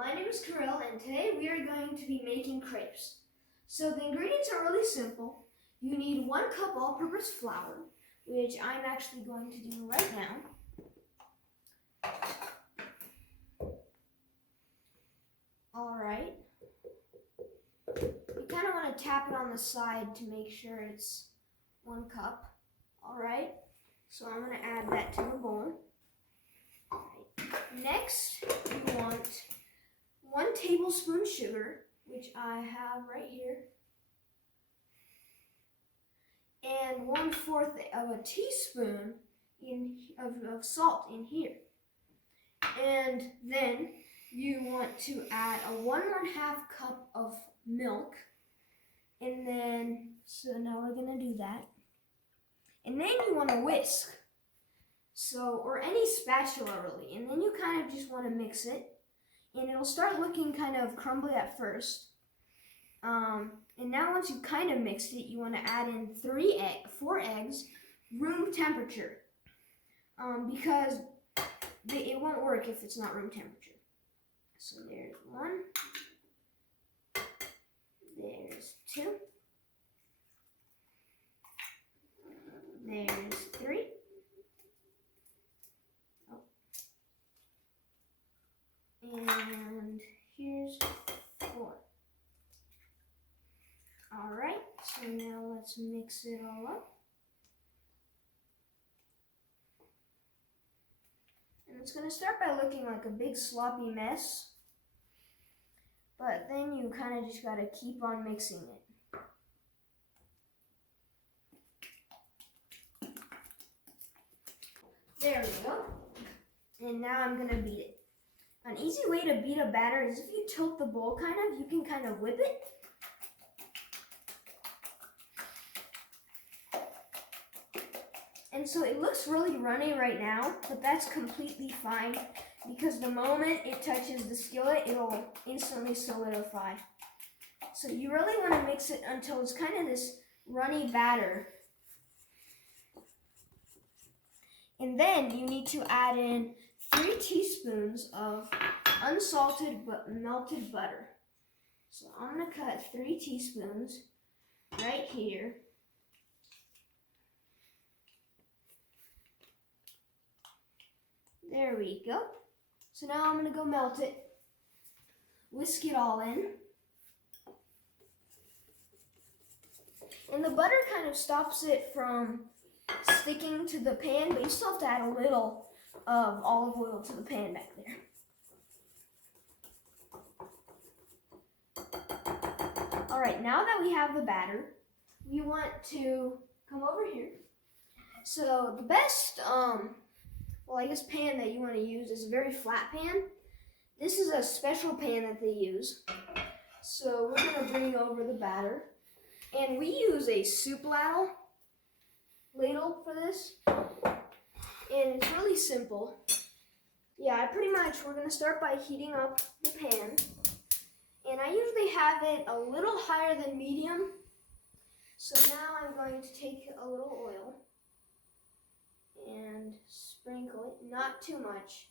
my name is Kiril, and today we are going to be making crepes. So the ingredients are really simple. You need 1 cup all-purpose flour, which I'm actually going to do right now. Alright. You kind of want to tap it on the side to make sure it's 1 cup. Alright, so I'm going to add that to the bowl. Next, you want 1 tablespoon sugar, which I have right here, and 1/4 of a teaspoon of salt in here. And then you want to add a 1½ cup of milk. And then, so now we're going to do that. And then you want to whisk. So, or any spatula really, and then you kind of just want to mix it, and it'll start looking kind of crumbly at first. And now once you've kind of mixed it, you want to add in 4 eggs, room temperature, because it won't work if it's not room temperature. So there's 1, there's 2, there's 3. And here's 4. Alright, so now let's mix it all up. And it's going to start by looking like a big sloppy mess. But then you kind of just got to keep on mixing it. There we go. And now I'm going to beat it. An easy way to beat a batter is if you tilt the bowl you can kind of whip it. And so it looks really runny right now, but that's completely fine because the moment it touches the skillet, it'll instantly solidify. So you really want to mix it until it's kind of this runny batter. And then you need to add in 3 teaspoons of unsalted but melted butter. So I'm going to cut 3 teaspoons right here. There we go. So now I'm going to go melt it. Whisk it all in. And the butter kind of stops it from sticking to the pan, but you still have to add a little of olive oil to the pan back there. Alright, now that we have the batter, we want to come over here. So the best, pan that you want to use is a very flat pan. This is a special pan that they use. So we're going to bring over the batter. And we use a soup ladle for this. And it's really simple. Yeah, we're going to start by heating up the pan. And I usually have it a little higher than medium. So now I'm going to take a little oil and sprinkle it, not too much.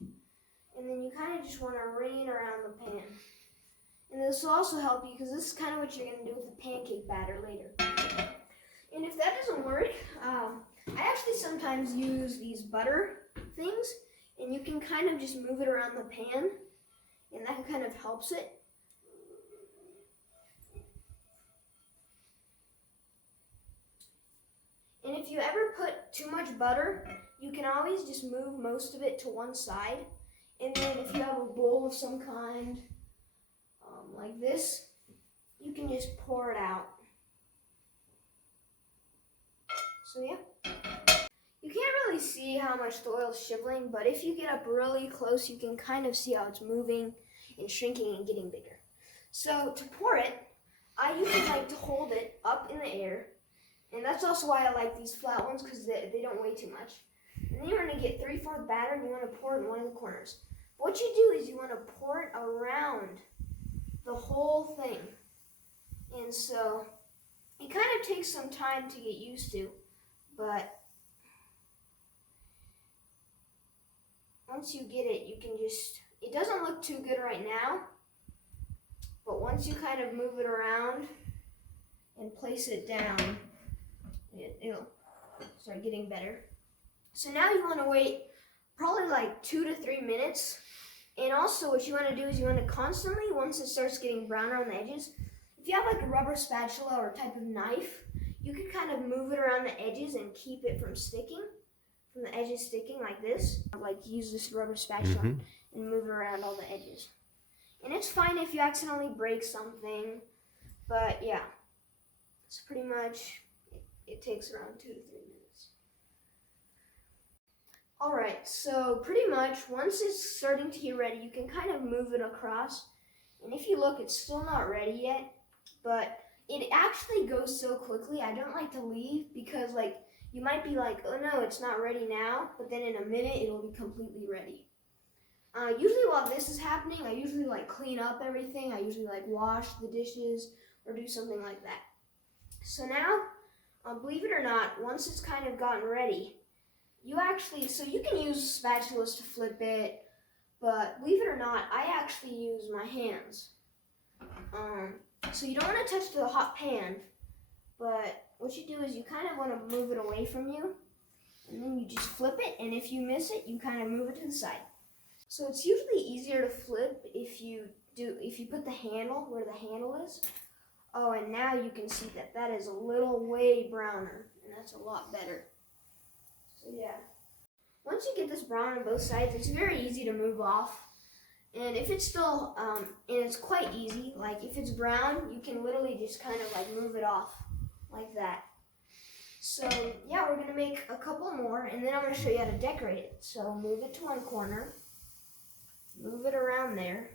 And then you kind of just want to rain around the pan. And this will also help you because this is kind of what you're going to do with the pancake batter later. And if that doesn't work, I actually sometimes use these butter things, and you can kind of just move it around the pan, and that kind of helps it. And if you ever put too much butter, you can always just move most of it to one side. And then if you have a bowl of some kind, like this, you can just pour it out. So yeah. You can't really see how much the oil is shriveling, but if you get up really close, you can kind of see how it's moving and shrinking and getting bigger. So to pour it, I usually like to hold it up in the air. And that's also why I like these flat ones, because they don't weigh too much. And then you're going to get 3/4 batter, and you want to pour it in one of the corners. What you do is you want to pour it around the whole thing. And so it kind of takes some time to get used to, but once you get it, you can just, it doesn't look too good right now, but once you kind of move it around and place it down, it'll start getting better. So now you want to wait probably like 2 to 3 minutes. And also what you want to do is you want to constantly, once it starts getting browner on the edges, if you have like a rubber spatula or type of knife, you can kind of move it around the edges and keep it from sticking, from the edges sticking like this. Like use this rubber spatula and move it around all the edges. And it's fine if you accidentally break something, but yeah, it's pretty much, it takes around 2 to 3 minutes. Alright, so pretty much once it's starting to get ready, you can kind of move it across. And if you look, it's still not ready yet, but it actually goes so quickly. I don't like to leave because like you might be like, oh no, it's not ready now, but then in a minute it'll be completely ready. Usually while this is happening, I usually like clean up everything. I usually like wash the dishes or do something like that. So now, believe it or not, once it's kind of gotten ready, so you can use spatulas to flip it, but believe it or not, I actually use my hands. So you don't want to touch the hot pan, but what you do is you kind of want to move it away from you, and then you just flip it, and if you miss it, you kind of move it to the side. So it's usually easier to flip if you put the handle where the handle is. Oh, and now you can see that is a little way browner, and that's a lot better. So yeah, once you get this brown on both sides, it's very easy to move off. And if it's still, and it's quite easy, like if it's brown, you can literally just kind of like move it off like that. So yeah, we're gonna make a couple more, and then I'm gonna show you how to decorate it. So move it to one corner, move it around there,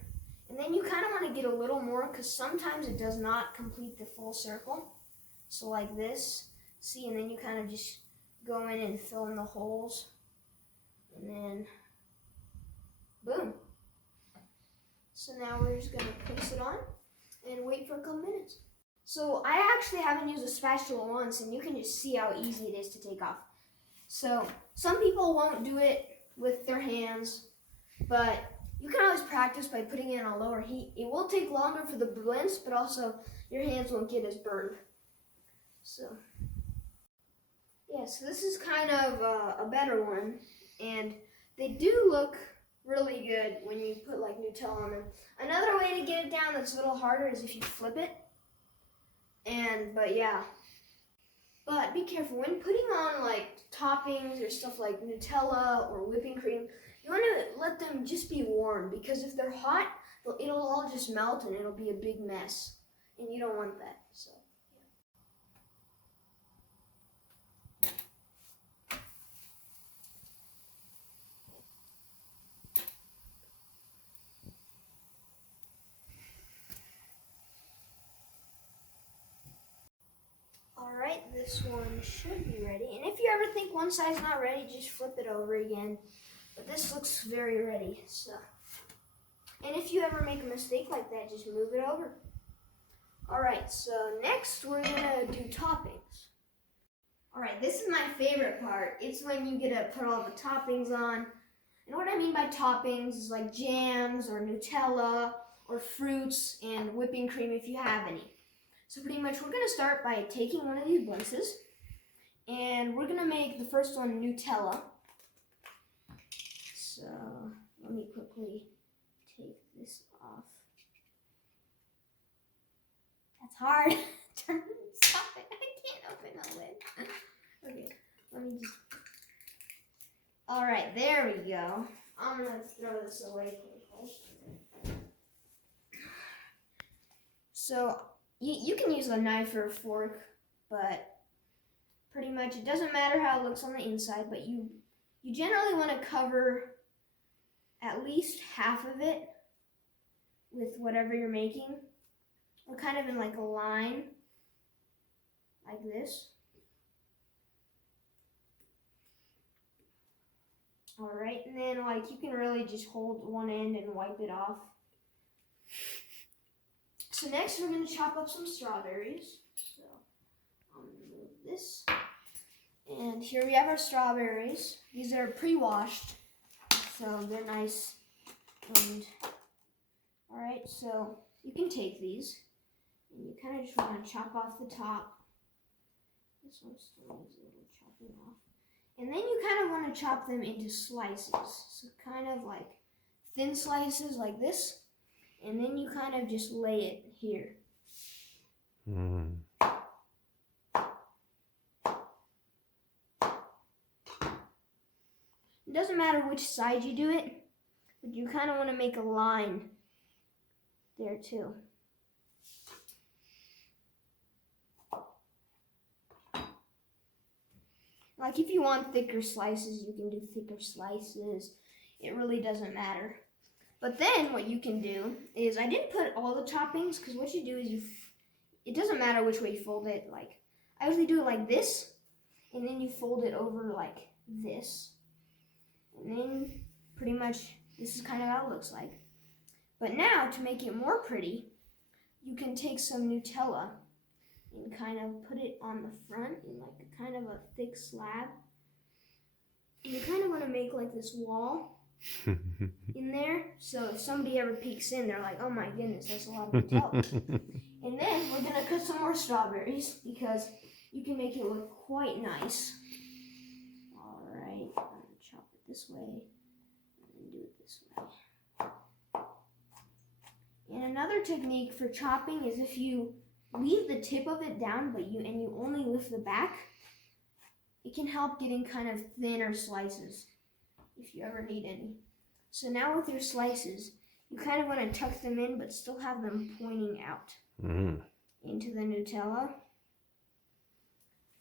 and then you kind of want to get a little more because sometimes it does not complete the full circle. So like this, see, and then you kind of just go in and fill in the holes, and then boom. So now we're just going to place it on and wait for a couple minutes. So I actually haven't used a spatula once, and you can just see how easy it is to take off. So some people won't do it with their hands, but you can always practice by putting it on a lower heat. It will take longer for the blends, but also your hands won't get as burned. So yeah, so this is kind of a better one, and they do look really good when you put like Nutella on them. Another way to get it down that's a little harder is if you flip it. But yeah. But be careful when putting on like toppings or stuff like Nutella or whipping cream. You want to let them just be warm, because if they're hot, it'll all just melt and it'll be a big mess, and you don't want that. So. Alright, this one should be ready. And if you ever think one side's not ready, just flip it over again. But this looks very ready, so. And if you ever make a mistake like that, just move it over. Alright, so next we're gonna do toppings. Alright, this is my favorite part. It's when you get to put all the toppings on. And what I mean by toppings is like jams or Nutella or fruits and whipping cream if you have any. So pretty much we're going to start by taking one of these bunches, and we're going to make the first one Nutella. So let me quickly take this off. That's hard. Stop it. I can't open the lid. Okay, let me just... Alright, there we go. I'm going to throw this away quickly. So you can use a knife or a fork, but pretty much it doesn't matter how it looks on the inside, but you generally want to cover at least half of it with whatever you're making. Or kind of in like a line, like this. Alright, and then like you can really just hold one end and wipe it off. So next we're going to chop up some strawberries. So I'm going to move this. And here we have our strawberries. These are pre-washed, so they're nice. And alright, so you can take these and you kind of just want to chop off the top. This one still needs a little chopping off. And then you kind of want to chop them into slices. So kind of like thin slices like this. And then you kind of just lay it here. Mm. It doesn't matter which side you do it, but you kind of want to make a line there too. Like if you want thicker slices, you can do thicker slices. It really doesn't matter. But then what you can do is, I didn't put all the toppings because what you do is it doesn't matter which way you fold it. Like I usually do it like this, and then you fold it over like this. And then pretty much this is kind of how it looks like. But now to make it more pretty, you can take some Nutella and kind of put it on the front in like a kind of a thick slab. And you kind of want to make like this wall in there, so if somebody ever peeks in, they're like, oh my goodness, that's a lot of Nutella. And then we're going to cut some more strawberries because you can make it look quite nice. Alright, I'm going to chop it this way and do it this way. And another technique for chopping is if you leave the tip of it down, but you only lift the back, it can help getting kind of thinner slices if you ever need any. So now with your slices, you kind of want to tuck them in, but still have them pointing out into the Nutella.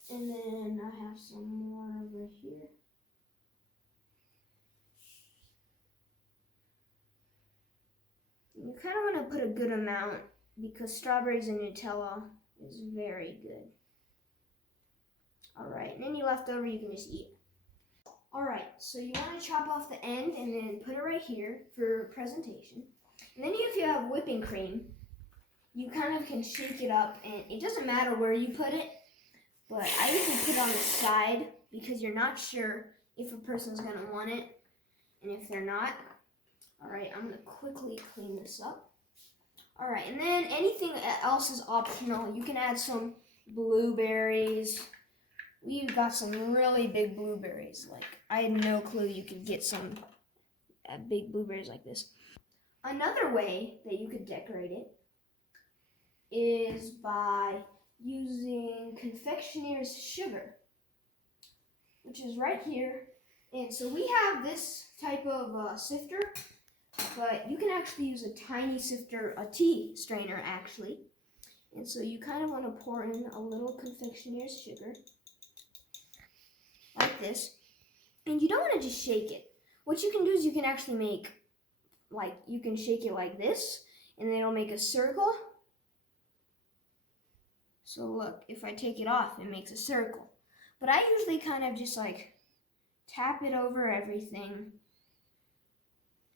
And then I have some more over here. You kind of want to put a good amount because strawberries and Nutella is very good. Alright, and any leftover you can just eat. Alright, so you want to chop off the end and then put it right here for presentation. And then if you have whipping cream, you kind of can shake it up, and it doesn't matter where you put it, but I usually put it on the side because you're not sure if a person's going to want it, and if they're not. Alright, I'm going to quickly clean this up. Alright, and then anything else is optional. You can add some blueberries. We've got some really big blueberries. Like, I had no clue you could get some big blueberries like this. Another way that you could decorate it is by using confectioner's sugar, which is right here. And so we have this type of sifter, but you can actually use a tiny sifter, a tea strainer actually. And so you kind of want to pour in a little confectioner's sugar, like this. And you don't want to just shake it. What you can do is you can actually make, like, you can shake it like this, and then it'll make a circle. So look, if I take it off, it makes a circle. But I usually kind of just like tap it over everything,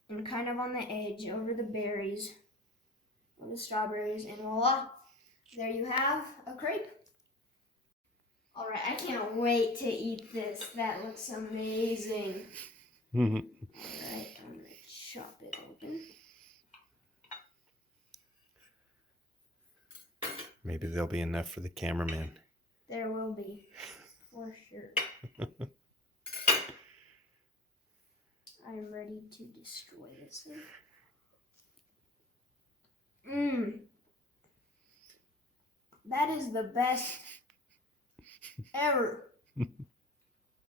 and kind of on the edge, over the berries, or the strawberries, and voila, there you have a crepe. Alright, I can't wait to eat this. That looks amazing. Alright, I'm going to chop it open. Maybe there'll be enough for the cameraman. There will be, for sure. I'm ready to destroy this thing. That is the best ever.